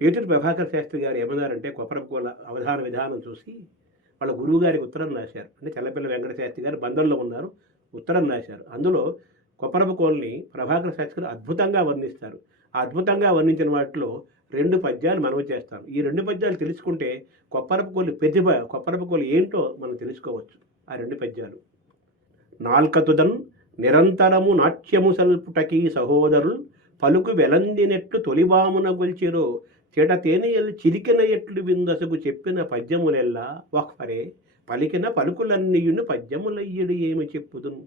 వేటూరి ప్రభాకర్ శాస్త్రి గారు ఏమన్నారంటే కొప్పరపుకోల అవధాన విధానం చూసి వాళ్ళ గురువు గారికి ఉత్తరం రాశారు. అంటే చల్లపల్లి వెంకట శాస్త్రి గారు బంధంలో ఉన్నారు, ఉత్తరం రాశారు. అందులో కొప్పరపుకోలని ప్రభాకర్ శాస్త్రి గారు అద్భుతంగా వర్ణిస్తారు. ఆ అద్భుతంగా వర్ణించిన వాటిలో 2 పద్యాలు మనవి చేస్తాను. ఈ 2 పద్యాలు తెలుసుకుంటే కొప్పరపుకోలి ప్రతిభ, కొప్పరపుకోలి ఏంటో మనం తెలుసుకోవచ్చు. ఆ 2 పద్యాలు. నాల్కతుదన్ నిరంతరము నాట్యము సల్పుటకీ సహోదరుల్ పలుకు వెలందినెట్లు తొలిబామున గొల్చిరో చెట తేనెయలు చిలికిన ఎట్లు విందసకు చెప్పిన పద్యములెల్లా ఒక్ఫరే పలికిన పలుకులన్నీయును పద్యములయ్యడు ఏమి చెప్పుదును.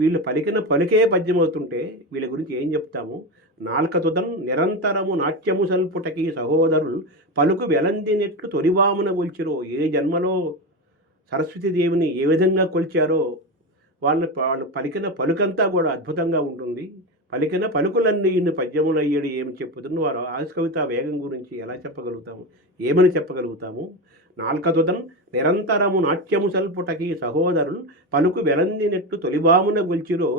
వీళ్ళు పలికిన పలుకే పద్యమవుతుంటే వీళ్ళ గురించి ఏం చెప్తాము? నాల్కతుదన్ నిరంతరము నాట్యము సల్పుటకీ సహోదరులు పలుకు వెలందినెట్లు తొలిబామున గొల్చిరో. ఏ జన్మలో సరస్వతీదేవిని ఏ విధంగా కొలిచారో వాళ్ళు పలికిన పలుకంతా కూడా అద్భుతంగా ఉంటుంది. పలికిన పలుకులన్నీ ఇన్ని పద్యములయ్యడు ఏమి చెప్పుతున్న వారు ఆవిష్కవిత వేగం గురించి ఎలా చెప్పగలుగుతాము? ఏమని చెప్పగలుగుతాము? నాల్కతుదన్ నిరంతరము నాట్యము సల్పుటకి సహోదరులు పలుకు వెలందినెట్టు తొలిబామున గొల్చిరో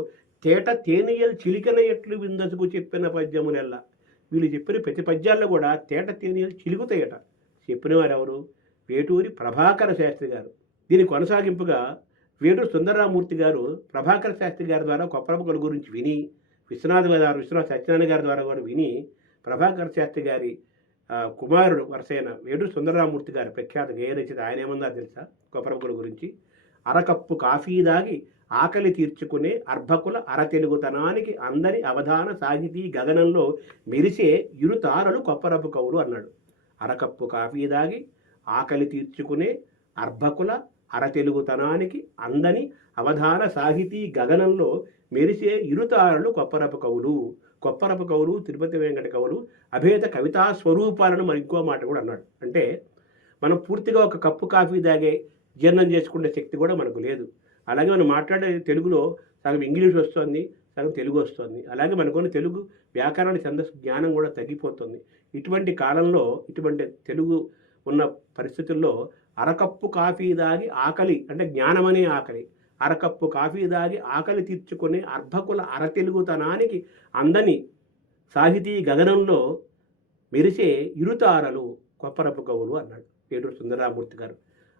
తేట తేనియలు చిలికన ఎట్లు విందసుకు చెప్పిన పద్యములెల్లా. వీళ్ళు చెప్పిన ప్రతి పద్యాల్లో కూడా తేట తేనియలు చిలుగుతాయట. చెప్పిన వారు ఎవరు? వేటూరి ప్రభాకర శాస్త్రి గారు. దీని కొనసాగింపుగా వేటూరి సుందరరామూర్తి గారు ప్రభాకర శాస్త్రి గారి ద్వారా కొప్పరపుకోల గురించి విని, విశ్వనాథ సత్యనారాయణ గారి ద్వారా కూడా విని, ప్రభాకర శాస్త్రి గారి కుమారుడు వరసైన వేటూరి సుందరరామూర్తి గారి ప్రఖ్యాత గేయ రచయిత ఆయన ఏమన్నారు తెలుసా కొప్పరపుకోల గురించి? అరకప్పు కాఫీ దాగి ఆకలి తీర్చుకునే అర్భకుల అరతెలుగుతనానికి అందరి అవధాన సాగితీ గగనంలో మెరిసే ఇరుతారలు కొప్పరపు కవులు అన్నాడు. అరకప్పు కాఫీ దాగి ఆకలి తీర్చుకునే అర్భకుల అరతెలుగుతనానికి అందని అవధాన సాహితీ గగనంలో మెరిసే ఇరుతారలు కొప్పరపు కవులు. కొప్పరపు కవులు, తిరుపతి వెంకట కవులు అభేద కవితా స్వరూపాలను మరి ఇంకో మాట కూడా అన్నాడు. అంటే మనం పూర్తిగా ఒక కప్పు కాఫీ తాగే జీర్ణం చేసుకునే శక్తి కూడా మనకు లేదు. అలాగే మనం మాట్లాడే తెలుగులో సగం ఇంగ్లీష్ వస్తుంది, సగం తెలుగు వస్తుంది. అలాగే మనకున్న తెలుగు వ్యాకరణ ఛందస్సు జ్ఞానం కూడా తగ్గిపోతుంది. ఇటువంటి కాలంలో, ఇటువంటి తెలుగు ఉన్న పరిస్థితుల్లో అరకప్పు కాఫీ దాగి ఆకలి అంటే జ్ఞానమనే ఆకలి, అరకప్పు కాఫీ దాగి ఆకలి తీర్చుకునే అర్భకుల అరతెలుగుతనానికి అందని సాహితీ గగనంలో మెరిసే ఇరుతారలు కొప్పరపు కవులు అన్నాడు వేటూరి సుందరరామూర్తి గారు.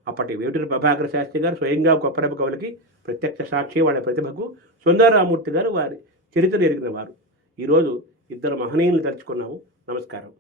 అప్పటి వేటూరి ప్రభాకర శాస్త్రి గారు స్వయంగా కొప్పరపు కవులకి ప్రత్యక్ష సాక్షి, వాళ్ళ ప్రతిభకు సుందరరామూర్తి గారు వారి చరిత్ర ఎరిగిన వారు. ఈరోజు ఇద్దరు మహనీయులు తలుచుకున్నాము. నమస్కారం.